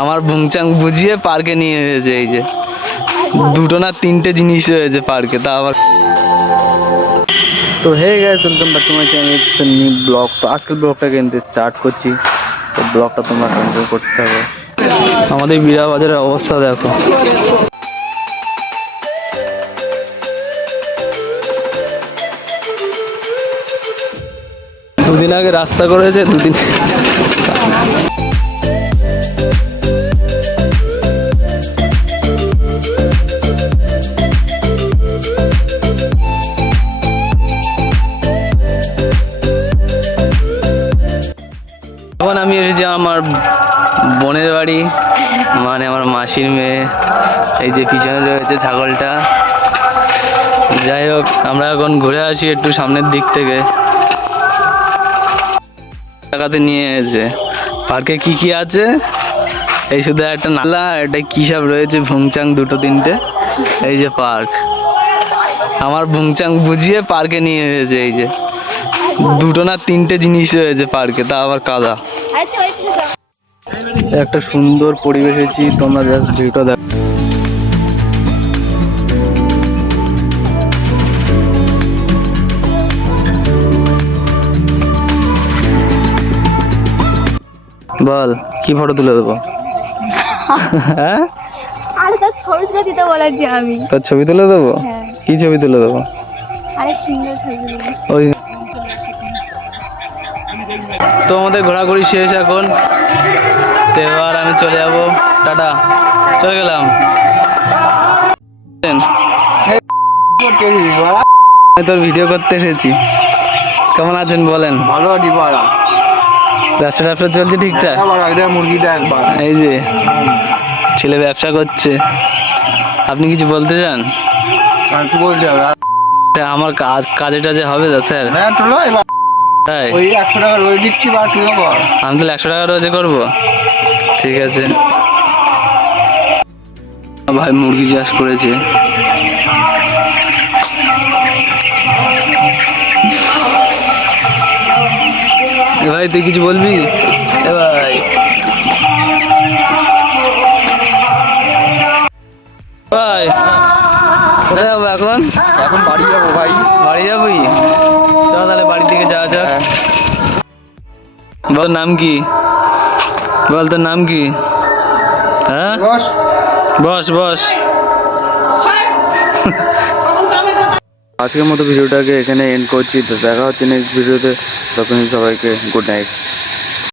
আমার ভুংচাং বুঝিয়ে পার্কে নিয়ে এসেছে। এই যে দুটো না তিনটে জিনিস রয়েছে পার্কে, তা আবার। তো hey guys, welcome back to my channel, it's a new blog. তো আজকের ব্লগটা কিন্তু স্টার্ট করছি। তো ব্লগটা তোমরা কন্টিনিউ করতে হবে। আমাদের বিড়া বাজারের অবস্থা দেখো। দুদিন আগে রাস্তা করেছে, দুদিন এখন আমি এসেছি আমার বোনের বাড়ি, মানে আমার মাসির মেয়ে। এই যে পিছনে রয়েছে ছাগলটা। যাই হোক, আমরা এখন ঘুরে আসি একটু সামনের দিক থেকে। টাকাতে নিয়ে এসেছে পার্কে কি কি আছে, এই শুধু একটা নালা, এটা কি সব রয়েছে, ভুংচাং দুটো তিনটে। এই যে পার্ক, আমার ভুংচাং বুঝিয়ে পার্কে নিয়ে এসেছে। এই যে দুটো না তিনটে জিনিস রয়েছে পার্কে, তা আবার কাদা। একটা সুন্দর পরিবেশ হয়েছি, তোমরা জাস্ট ভিউটা দেখো। বল কি ফটো তুলে দেবো? হ্যাঁ, আরে তোর ছবি তুলে দিতে বলেছি আমি। তোর ছবি তুলে দেবো? হ্যাঁ। কি ছবি তুলে দেবো? আরে সুন্দর ছবি তুলে দে। ওই তো আমাদের ঘোরাঘুরি শেষ এখন। তো এবার আমি চলে যাবো, টাটা, চলে গেলাম। আমি তোর ভিডিও করতে এসেছি। কেমন আছেন বলেন? ভালো আছি পাড়া। ব্যবসা ট্যাবসা চলছে ঠিকঠাক? মুরগিটা একবার এই যে ছেলে ব্যবসা করছে। আপনি কিছু বলতে চান? কি বলতে হবে? তা আমার কাজে টাজে হবে তো স্যার? হ্যাঁ চলো এবার তাই ওই 100 টাকা রোজ দিচ্ছি বা কি খবর? আমি তাহলে 100 টাকা রোজে করবো। ঠিক আছে। ভাই মুরগি চাষ করেছে। এ ভাই তুই কিছু বলবি? এ ভাই, ভাই কোথায় যাবো এখন? এখন বাড়ি যাবো ভাই। বাড়ি যাবি? চল তাহলে বাড়ি থেকে যাওয়া যাক। বল নাম কি? বল তোর নাম কি? হ্যাঁ, বস বস বস। আজকের মতো ভিডিওটাকে এখানে এন্ড করছি। তো দেখা হচ্ছে নেক্সট ভিডিওতে। তখন সবাইকে গুড নাইট।